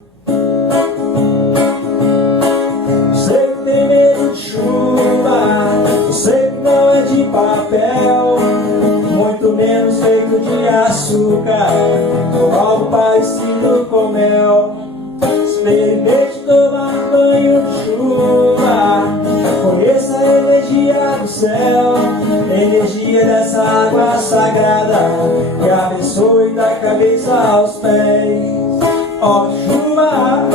Sei que tem medo de chuva, eu sei que não é de papel, muito menos feito de açúcar, ou algo parecido com mel. Experimente tomar banho de chuva, conheça a energia do céu, a energia dessa água sagrada, que abençoe da cabeça aos pés. Ó chuva,